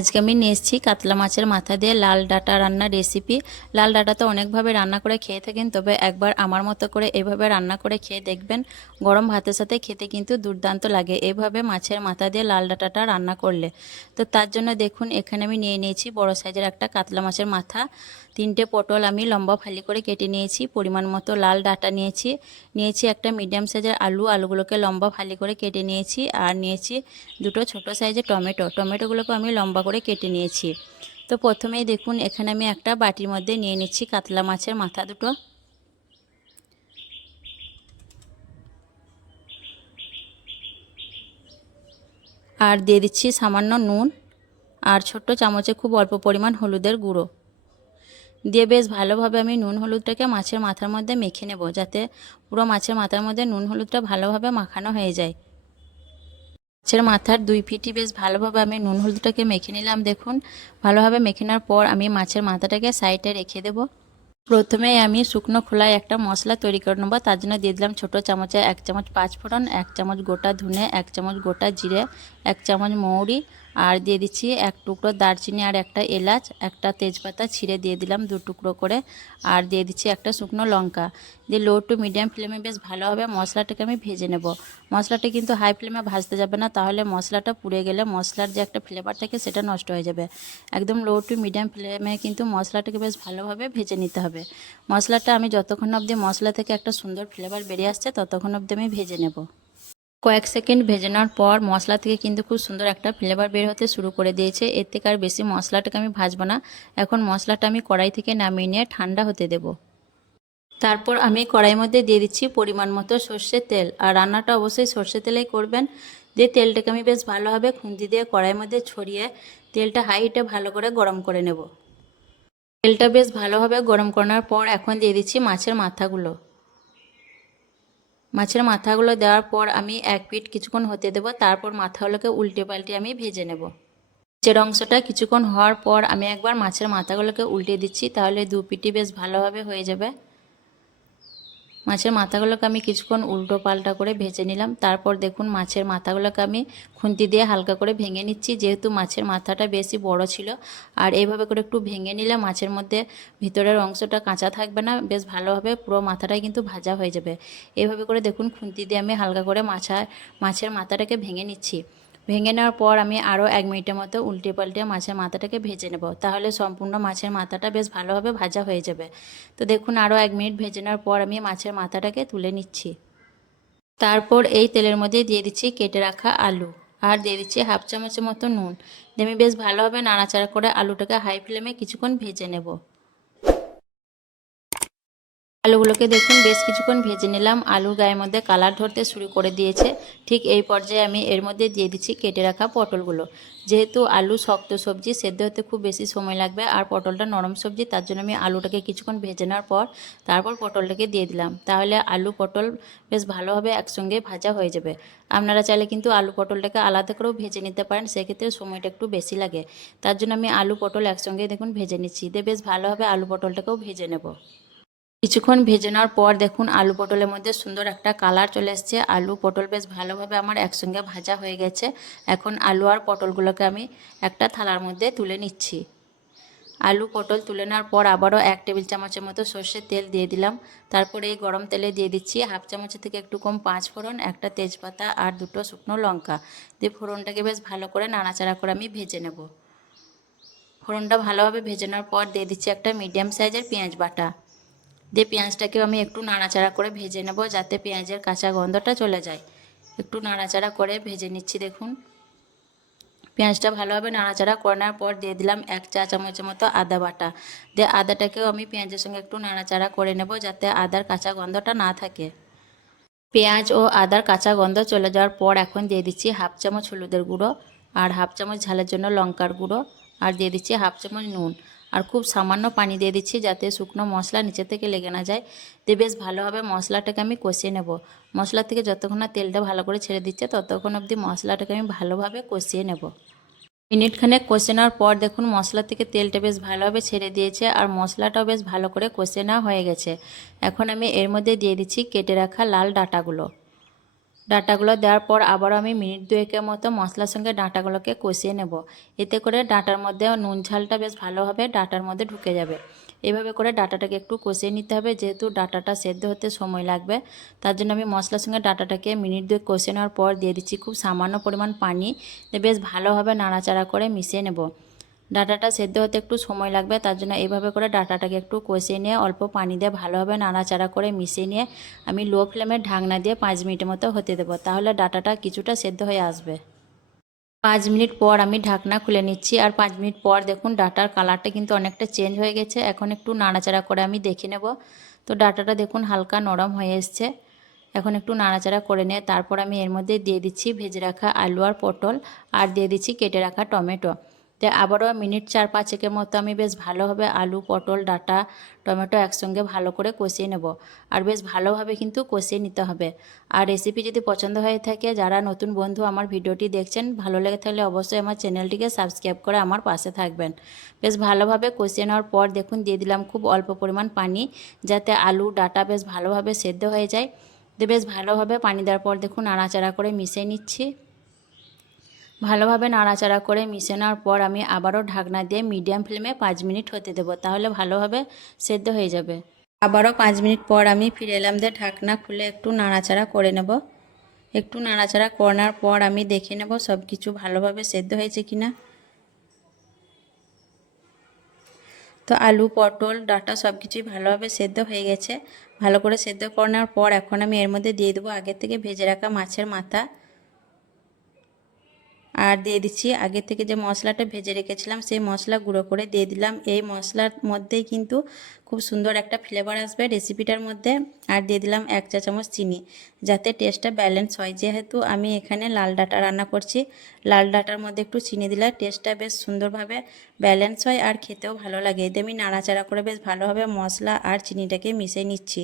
আজকে আমি নিয়ে এসেছি কাতলা মাছের মাথা দিয়ে লাল ডাটা রান্নার রেসিপি লাল ডাটা তো অনেকভাবে রান্না করে খেয়ে থাকেন, তবে একবার আমার মতো করে এভাবে রান্না করে খেয়ে দেখবেন, গরম ভাতের সাথে খেতে কিন্তু দুর্দান্ত লাগে এভাবে মাছের মাথা দিয়ে লাল ডাটাটা রান্না করলে। তো তার জন্য দেখুন, এখানে আমি নিয়ে নিয়েছি বড় সাইজের একটা কাতলা মাছের মাথা। তিনটে পটল আমি লম্বা ফালি করে কেটে নিয়েছি, পরিমাণ মতো লাল ডাটা নিয়েছি। নিয়েছি একটা মিডিয়াম সাইজের আলু, আলুগুলোকে লম্বা ফালি করে কেটে নিয়েছি, আর নিয়েছি দুটো ছোট সাইজের টমেটো। টমেটোগুলোকে আমি লম্বা করে কেটে নিয়েছি। তো প্রথমেই দেখুন, এখানে আমি একটা বাটির মধ্যে নিয়ে নিচ্ছি কাতলা মাছের মাথা দুটো। আর দিয়ে দিচ্ছি সামান্য নুন আর ছোট্ট চামচে খুব অল্প পরিমাণ হলুদের গুঁড়ো। দিয়ে বেশ ভালোভাবে আমি নুন হলুদটাকে মাছের মাথার মধ্যে মেখে নেব যাতে পুরো মাছের মাথার মধ্যে নুন হলুদটা ভালোভাবে মাখানো হয়ে যায়। মাছের মাথার দুই ফিটি বেশ ভালোভাবে আমি নুন হলুদটাকে মেখে নিলাম, দেখুন। ভালোভাবে মেখে নেওয়ার পর আমি মাছের মাথাটাকে সাইডে রেখে দেবো। প্রথমে আমি শুকনো খোলায় একটা মশলা তৈরি করে নেব। তার জন্য দিয়ে দিলাম ছোটো চামচে এক চামচ পাঁচ ফোড়ন, এক চামচ গোটা ধনে, এক চামচ গোটা জিরে, এক চামচ মৌরি আর দিয়ে দিচ্ছি এক টুকরো দারচিনি আর একটা এলাচ, একটা তেজপাতা ছিঁড়ে দিয়ে দিলাম দু টুকরো করে আর দিয়ে দিচ্ছি একটা শুকনো লঙ্কা। দিয়ে লো টু মিডিয়াম ফ্লেমে বেশ ভালোভাবে মশলাটাকে আমি ভেজে নেব। মশলাটা কিন্তু হাই ফ্লেমে ভাজতে যাবে না, তাহলে মশলাটা পুড়ে গেলে মশলার যে একটা ফ্লেভার থাকে সেটা নষ্ট হয়ে যাবে। একদম লো টু মিডিয়াম ফ্লেমে কিন্তু মশলাটাকে বেশ ভালোভাবে ভেজে নিতে হবে। মশলাটা আমি যতক্ষণ অবধি মশলা থেকে একটা সুন্দর ফ্লেভার বেরিয়ে আসছে, ততক্ষণ অবধি আমি ভেজে নেব। কয়েক সেকেন্ড ভেজে নেওয়ার পর মশলা থেকে কিন্তু খুব সুন্দর একটা ফ্লেভার বের হতে শুরু করে দিয়েছে। এর থেকে আর বেশি মশলাটাকে আমি ভাজবো না। এখন মশলাটা আমি কড়াই থেকে নামিয়ে নিয়ে ঠান্ডা হতে দেব। তারপর আমি কড়াইয়ের মধ্যে দিয়ে দিচ্ছি পরিমাণ মতো সর্ষের তেল। আর রান্নাটা অবশ্যই সর্ষের তেলেই করবেন। দিয়ে তেলটাকে আমি বেশ ভালোভাবে খুন্তি দিয়ে কড়াইয়ের মধ্যে ছড়িয়ে তেলটা হাইটে ভালো করে গরম করে নেব। তেলটা বেশ ভালোভাবে গরম করানোর পর এখন দিয়ে দিচ্ছি মাছের মাথাগুলো। মাছের মাথাগুলো দেওয়ার পর আমি এক পিট কিছুক্ষণ হতে দেব, তারপর মাথাগুলোকে উল্টে পাল্টে আমি ভেজে নেব। নিচের অংশটা কিছুক্ষণ হওয়ার পর আমি একবার মাছের মাথাগুলোকে উল্টে দিচ্ছি, তাহলে দু পিটি বেশ ভালোভাবে হয়ে যাবে। মাছের মাথাগুলোকে আমি কিছুক্ষণ উল্টো পাল্টা করে ভেজে নিলাম। তারপর দেখুন মাছের মাথাগুলোকে আমি খুন্তি দিয়ে হালকা করে ভেঙে নিচ্ছি, যেহেতু মাছের মাথাটা বেশি বড় ছিল। আর এইভাবে করে একটু ভেঙে নিলে মাছের মধ্যে ভিতরের অংশটা কাঁচা থাকবে না, বেশ ভালোভাবে পুরো মাথাটাই কিন্তু ভাজা হয়ে যাবে। এইভাবে করে দেখুন খুন্তি দিয়ে আমি হালকা করে মাছা, মাছের মাথাটাকে ভেঙে নিচ্ছি। ভেঙে নেওয়ার পর আমি আরও এক মিনিটের মতো উল্টে পাল্টে মাছের মাথাটাকে ভেজে নেব। তাহলে সম্পূর্ণ মাছের মাথাটা বেশ ভালোভাবে ভাজা হয়ে যাবে। তো দেখুন আরও এক মিনিট ভেজে নেওয়ার পর আমি মাছের মাথাটাকে তুলে নিচ্ছি। তারপর এই তেলের মধ্যে দিয়ে দিচ্ছি কেটে রাখা আলু আর দিয়ে দিচ্ছি হাফ চামচের মতো নুন। দিয়ে আমি বেশ ভালোভাবে নাড়াচাড়া করে আলুটাকে হাই ফ্লেমে কিছুক্ষণ ভেজে নেব। আলুগুলোকে দেখুন, বেশ কিছুক্ষণ ভেজে নিলাম। আলুর গায়ের মধ্যে কালার ধরতে শুরু করে দিয়েছে। ঠিক এই পর্যায়ে আমি এর মধ্যে দিয়ে দিচ্ছি কেটে রাখা পটলগুলো। যেহেতু আলু শক্ত সবজি, সেদ্ধ হতে খুব বেশি সময় লাগবে। আর পটলটা নরম সবজি, তার জন্য আমি আলুটাকে কিছুক্ষণ ভেজে নেওয়ার পর তারপর পটলটাকে দিয়ে দিলাম। তাহলে আলু, পটল বেশ ভালোভাবে একসঙ্গে ভাজা হয়ে যাবে। আপনারা চাইলে কিন্তু আলু, পটলটাকে আলাদা করেও ভেজে নিতে পারেন। সেক্ষেত্রে সময়টা একটু বেশি লাগে। তার জন্য আমি আলু, পটল একসঙ্গে দেখুন ভেজে নিচ্ছি। দিয়ে বেশ ভালোভাবে আলু, পটলটাকেও ভেজে নেব। কিছুক্ষণ ভেজে নেওয়ার পর দেখুন আলু পটলের মধ্যে সুন্দর একটা কালার চলে এসছে। আলু পটল বেশ ভালোভাবে আমার একসঙ্গে ভাজা হয়ে গেছে। এখন আলু আর পটলগুলোকে আমি একটা থালার মধ্যে তুলে নিচ্ছি। আলু পটল তুলে নেওয়ার পর আবারও এক টেবিল চামচের মতো সর্ষের তেল দিয়ে দিলাম। তারপরে এই গরম তেলে দিয়ে দিচ্ছি হাফ চামচের থেকে একটু কম পাঁচ ফোড়ন, একটা তেজপাতা আর দুটো শুকনো লঙ্কা। দিয়ে ফোড়নটাকে বেশ ভালো করে নাড়াচাড়া করে আমি ভেজে নেব। ফোড়নটা ভালোভাবে ভেজে নেওয়ার পর দিয়ে দিচ্ছি একটা মিডিয়াম সাইজের পেঁয়াজ বাটা। দিয়ে পেঁয়াজটাকেও আমি একটু নাড়াচাড়া করে ভেজে নেব যাতে পেঁয়াজের কাঁচা গন্ধটা চলে যায়। একটু নাড়াচাড়া করে ভেজে নিচ্ছি দেখুন। পেঁয়াজটা ভালোভাবে নাড়াচাড়া করে নেওয়ার পর দিয়ে দিলাম এক চা চামচের মতো আদা বাটা। দিয়ে আদাটাকেও আমি পেঁয়াজের সঙ্গে একটু নাড়াচাড়া করে নেব যাতে আদার কাঁচা গন্ধটা না থাকে। পেঁয়াজ ও আদার কাঁচা গন্ধ চলে যাওয়ার পর এখন দিয়ে দিচ্ছি হাফ চামচ হলুদের গুঁড়ো আর হাফ চামচ ঝালের জন্য লঙ্কার গুঁড়ো। আর দিয়ে দিচ্ছি হাফ চামচ নুন। আর খুব সামান্য পানি দিয়ে দিচ্ছি যাতে শুকনো মশলা নিচে থেকে লেগে না যায়। দিয়ে বেশ ভালোভাবে মশলাটাকে আমি কষিয়ে নেব। মশলা থেকে যতক্ষণ না তেলটা ভালো করে ছেড়ে দিচ্ছে, ততক্ষণ অবধি মশলাটাকে আমি ভালোভাবে কষিয়ে নেব। মিনিটখানেক কষে নেওয়ার পর দেখুন মশলা থেকে তেলটা বেশ ভালোভাবে ছেড়ে দিয়েছে আর মশলাটাও বেশ ভালো করে কষে নেওয়া হয়ে গেছে। এখন আমি এর মধ্যে দিয়ে দিচ্ছি কেটে রাখা লাল ডাটাগুলো। ডাঁটাগুলো দেওয়ার পর আবারও আমি মিনিট দুয়েকের মতো মশলার সঙ্গে ডাঁটাগুলোকে কষিয়ে নেব। এতে করে ডাঁটার মধ্যে নুন ঝালটা বেশ ভালোভাবে ডাঁটার মধ্যে ঢুকে যাবে। এভাবে করে ডাঁটাটাকে একটু কষিয়ে নিতে হবে, যেহেতু ডাঁটাটা সেদ্ধ হতে সময় লাগবে। তার জন্য আমি মশলার সঙ্গে ডাঁটাটাকে মিনিট দুয়েক কষিয়ে নেওয়ার পর দিয়ে দিচ্ছি খুব সামান্য পরিমাণ পানি। বেশ ভালোভাবে নাড়াচাড়া করে মিশিয়ে নেব। ডাটাটা সেদ্ধ হতে একটু সময় লাগবে, তার জন্য এইভাবে করে ডাটাটাকে একটু কষিয়ে নিয়ে, অল্প পানি দিয়ে ভালোভাবে নাড়াচাড়া করে মিশিয়ে নিয়ে আমি লো ফ্লেমে ঢাকনা দিয়ে পাঁচ মিনিটের মতো হতে দেবো। তাহলে ডাটাটা কিছুটা সেদ্ধ হয়ে আসবে। পাঁচ মিনিট পর আমি ঢাকনা খুলে নিচ্ছি, আর পাঁচ মিনিট পর দেখুন ডাটার কালারটা কিন্তু অনেকটা চেঞ্জ হয়ে গেছে। এখন একটু নাড়াচাড়া করে আমি দেখে নেব। তো ডাটাটা দেখুন হালকা নরম হয়ে এসছে। এখন একটু নাড়াচাড়া করে নিয়ে, তারপর আমি এর মধ্যে দিয়ে দিচ্ছি ভেজে রাখা আলু আর পটল, আর দিয়ে দিচ্ছি কেটে রাখা টমেটো। তো আবারও মিনিট চার পাঁচেকের মতো আমি বেশ ভালোভাবে আলু, পটল, ডাটা, টমেটো একসঙ্গে ভালো করে কষিয়ে নেব। আর বেশ ভালোভাবে কিন্তু কষিয়ে নিতে হবে। আর রেসিপি যদি পছন্দ হয়ে থাকে, যারা নতুন বন্ধু আমার ভিডিওটি দেখছেন, ভালো লেগে থাকলে অবশ্যই আমার চ্যানেলটিকে সাবস্ক্রাইব করে আমার পাশে থাকবেন। বেশ ভালোভাবে কষিয়ে নেওয়ার পর দেখুন, দিয়ে দিলাম খুব অল্প পরিমাণ পানি, যাতে আলু, ডাটা বেশ ভালোভাবে সেদ্ধ হয়ে যায়। বেশ ভালোভাবে পানি দেওয়ার পর দেখুন, নাড়াচাড়া করে মিশিয়ে নিচ্ছি। ভালোভাবে নাড়াচাড়া করে মিশে নেওয়ার পর আমি আবারও ঢাকনা দিয়ে মিডিয়াম ফ্লেমে পাঁচ মিনিট হতে দেবো, তাহলে ভালোভাবে সেদ্ধ হয়ে যাবে। আবারও পাঁচ মিনিট পর আমি ফিরে এলাম দিয়ে ঢাকনা খুলে একটু নাড়াচাড়া করে নেব। একটু নাড়াচাড়া করার পর আমি দেখে নেব সব কিছু ভালোভাবে সেদ্ধ হয়েছে কি না তো আলু, পটল, ডাটা সব কিছুই ভালোভাবে সেদ্ধ হয়ে গেছে। ভালো করে সেদ্ধ করানোর পর এখন আমি এর মধ্যে দিয়ে দেবো আগের থেকে ভেজে রাখা মাছের মাথা। আর দিয়ে দিচ্ছি। আগে থেকে যে মশলাটা ভেজে রেখেছিলাম, সেই মশলা গুঁড়ো করে দিয়ে দিলাম। এই মশলার মধ্যেই কিন্তু খুব সুন্দর একটা ফ্লেভার আসবে রেসিপিটার মধ্যে। আর দিয়ে দিলাম এক চা চামচ চিনি, যাতে টেস্টটা ব্যালেন্স হয়। যেহেতু আমি এখানে লাল ডাটা রান্না করছি, লাল ডাটার মধ্যে একটু চিনি দিলে টেস্টটা বেশ সুন্দরভাবে ব্যালেন্স হয় আর খেতেও ভালো লাগে। এতে আমি নাড়াচাড়া করে বেশ ভালোভাবে মশলা আর চিনিটাকে মিশিয়ে নিচ্ছি।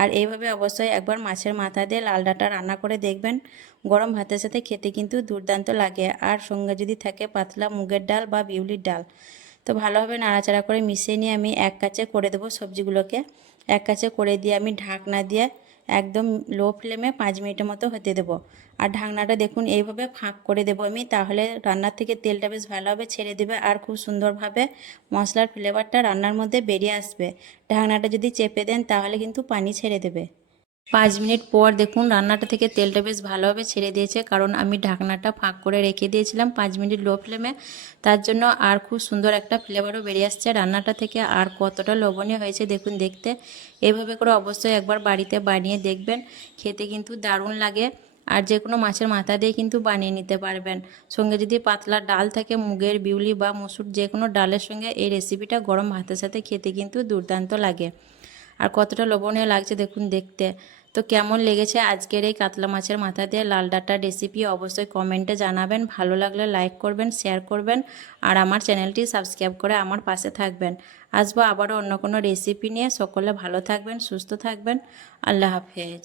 আর এইভাবে অবশ্যই একবার মাছের মাথা দিয়ে লাল ডাটা রান্না করে দেখবেন। গরম ভাতের সাথে খেতে কিন্তু দুর্দান্ত লাগে। আর সঙ্গে যদি থাকে পাতলা মুগের ডাল বা বিউলির ডাল। তো ভালোভাবে নাড়াচাড়া করে মিশিয়ে নিয়ে আমি এক কাছে করে দেবো সবজিগুলোকে। এক কাছে করে দিয়ে আমি ঢাকনা দিয়ে একদম লো ফ্লেমে পাঁচ মিনিটের মতো হতে দেবো। আর ঢাকনাটা দেখুন, এইভাবে ফাঁক করে দেবো আমি, তাহলে রান্নার থেকে তেলটা বেশ ভালোভাবে ছেড়ে দেবে আর খুব সুন্দরভাবে মশলার ফ্লেভারটা রান্নার মধ্যে বেরিয়ে আসবে। ঢাকনাটা যদি চেপে দেন, তাহলে কিন্তু পানি ছেড়ে দেবে। পাঁচ মিনিট পর দেখুন রান্নাটা থেকে তেলটা বেশ ভালোভাবে ছেড়ে দিয়েছে, কারণ আমি ঢাকনাটা ফাঁক করে রেখে দিয়েছিলাম পাঁচ মিনিট লো ফ্লেমে। তার জন্য আর খুব সুন্দর একটা ফ্লেভারও বেরিয়ে আসছে রান্নাটা থেকে, আর কতটা লবণীয় হয়েছে দেখুন দেখতে। এভাবে করে অবশ্যই একবার বাড়িতে বানিয়ে দেখবেন, খেতে কিন্তু দারুণ লাগে। আর যে কোনো মাছের মাথা দিয়ে কিন্তু বানিয়ে নিতে পারবেন। সঙ্গে যদি পাতলা ডাল থাকে, মুগের বিউলি বা মসুর যে কোনো ডালের সঙ্গে এই রেসিপিটা গরম ভাতের সাথে খেতে কিন্তু দুর্দান্ত লাগে। আর কতটা লোভনীয় লাগছে দেখুন দেখতে। তো কেমন লেগেছে আজকের এই কাতলা মাছের মাথা দিয়ে? লাল ডাটার রেসিপি অবশ্যই কমেন্টে জানাবেন। ভালো লাগলে লাইক করবেন শেয়ার করবেন আর আমার চ্যানেলটি সাবস্ক্রাইব করে আমার পাশে থাকবেন। আসব আবারও অন্য কোনো রেসিপি নিয়ে। সকলে ভালো থাকবেন, সুস্থ থাকবেন। আল্লাহ হাফেজ।